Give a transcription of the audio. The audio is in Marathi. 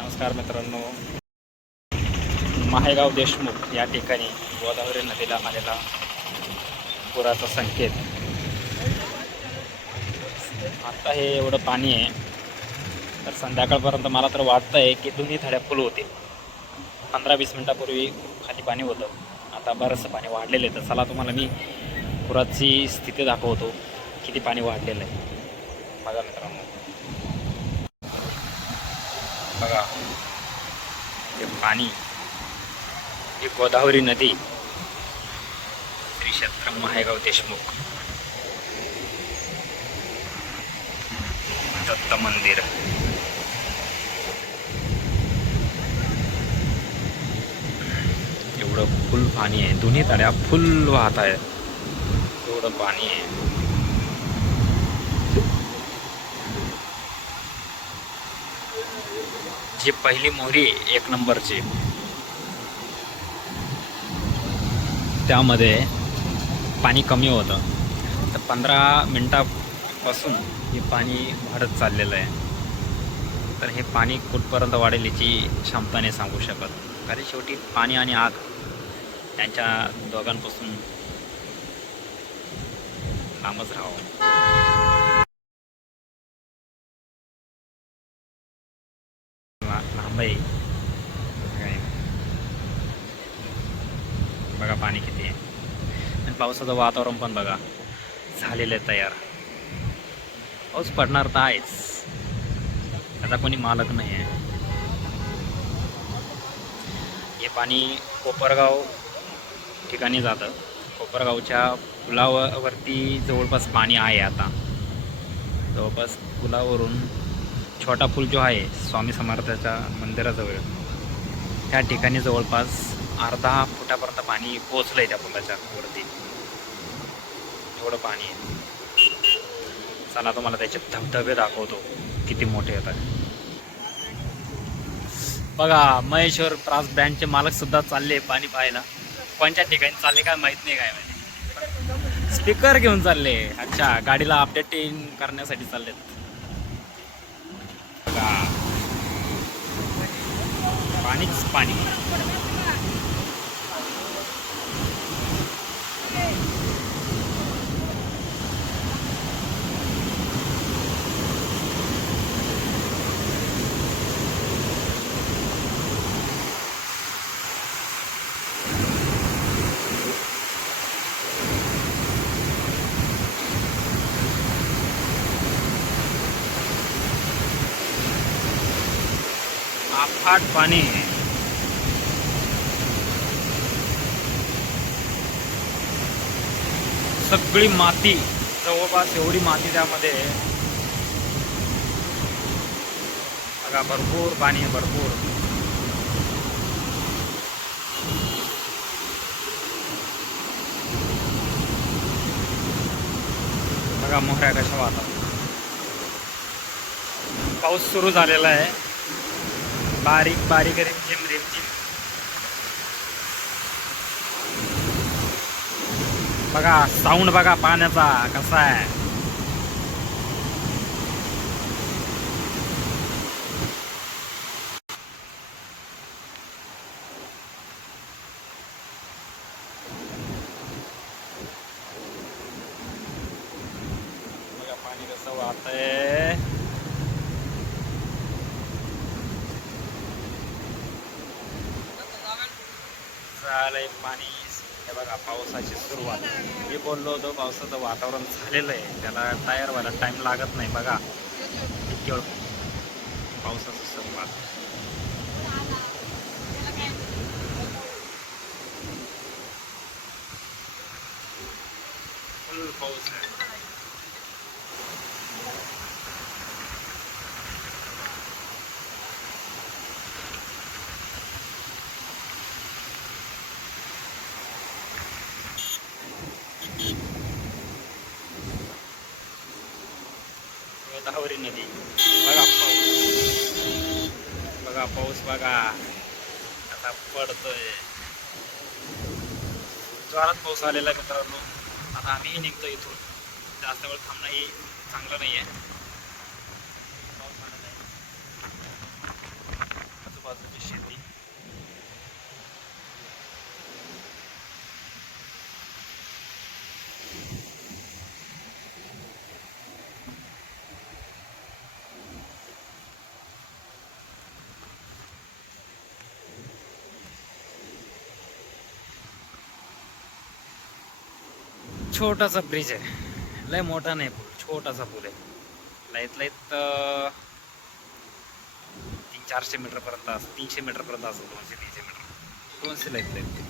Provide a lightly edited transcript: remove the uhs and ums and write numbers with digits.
नमस्कार मित्रांनो, माहेगाव देशमुख या ठिकाणी गोदावरी नदीला आलेला पुराचा संकेत. आता हे एवढं पाणी आहे तर संध्याकाळपर्यंत मला तर वाटतं आहे की दोन्ही थड्या फुल होतील. 15-20 मिनटापूर्वी खाली पाणी होतं, आता बरंचसं पाणी वाढलेलं आहे. तर चला तुम्हाला मी पुराची स्थिती दाखवतो, किती पाणी वाढलेलं आहे. बघा मित्रांनो, बघा हे पाणी, ही गोदावरी नदी, श्री क्षेत्र माहेगाव देशमुख, दत्त मंदिर. एवढं फुल पाणी आहे, दोन्ही तड्या फुल वाहत आहे, एवढं पाणी आहे. जी पहिली मोहरी 1 नंबरची, त्यामध्ये पाणी कमी होतं, तर 15 मिनटापासून हे पाणी वाढत चाललेलं आहे. तर हे पाणी कुठपर्यंत वाढेल याची क्षमता नाही सांगू शकत, कारण शेवटी पाणी आणि आग यांच्या दोघांपासून लांबच राहावं. लांब आहे, बघा पाणी किती आहे. आणि पावसाचं वातावरण पण बघा झालेलं आहे तयार. पाऊस पडणार तर आहेच, त्याचा कोणी मालक नाही आहे. हे पाणी कोपरगाव ठिकाणी जातं. कोपरगावच्या पुलावरती जवळपास पाणी आहे. आता जवळपास पुलावरून छोटा पूल जो आहे स्वामी समर्थाच्या मंदिराजवळ, त्या ठिकाणी जवळपास अर्धा फुटापर्यंत पाणी पोचलंय त्या पुलाच्या वरती. एवढं पाणी आहे. चला तुम्हाला त्याचे धबधबे दाखवतो किती मोठे येतात. बघा, महेश्वर प्रास ब्रँडचे मालक सुद्धा चालले पाणी पाहायला. कोणत्या ठिकाणी चालले काय माहित नाही, काय माहिती. स्पीकर घेऊन चालले. अच्छा, गाडीला अपडेटिंग करण्यासाठी चाललेत. बघा, पाणीच पाणी. 8 पाणी. सगळी माती, जवळपास एवढी माती त्यामध्ये. बघा, भरपूर पाणी आहे, भरपूर. बघा मोहऱ्या कशा वाहतात. पाऊस सुरू झालेला आहे, बारीक बारीक रिमझिम रिमझिम. बघा साऊंड, बघा पाण्याचा कसा आहे. बघा पाणी कसं वाहतंय. झालंय पाणी. हे बघा पावसाची सुरुवात. मी बोललो होतो पावसाचं वातावरण झालेलं आहे, त्याला तयार व्हायला टाइम लागत नाही. बघा केवळ पावसाची सुरुवात. फुल पाऊस आहे. गोदावरी नदी. बघा पाऊस, बघा पाऊस, बघा आता पडतोय. जोरात पाऊस आलेला आहे मित्रांनो. आता आम्हीही निघतो इथून. जास्त वेळ थांबणंही चांगलं नाही आहे. पाऊस आलेला आहे. छोटासा ब्रिज आहे, लय मोठा नाही पूल, छोटासा पूल आहे. लयत लयत 300-400 मीटर पर्यंत असं, 300 मीटर पर्यंत असं, 200-300 मीटर, 200 लयत लयत.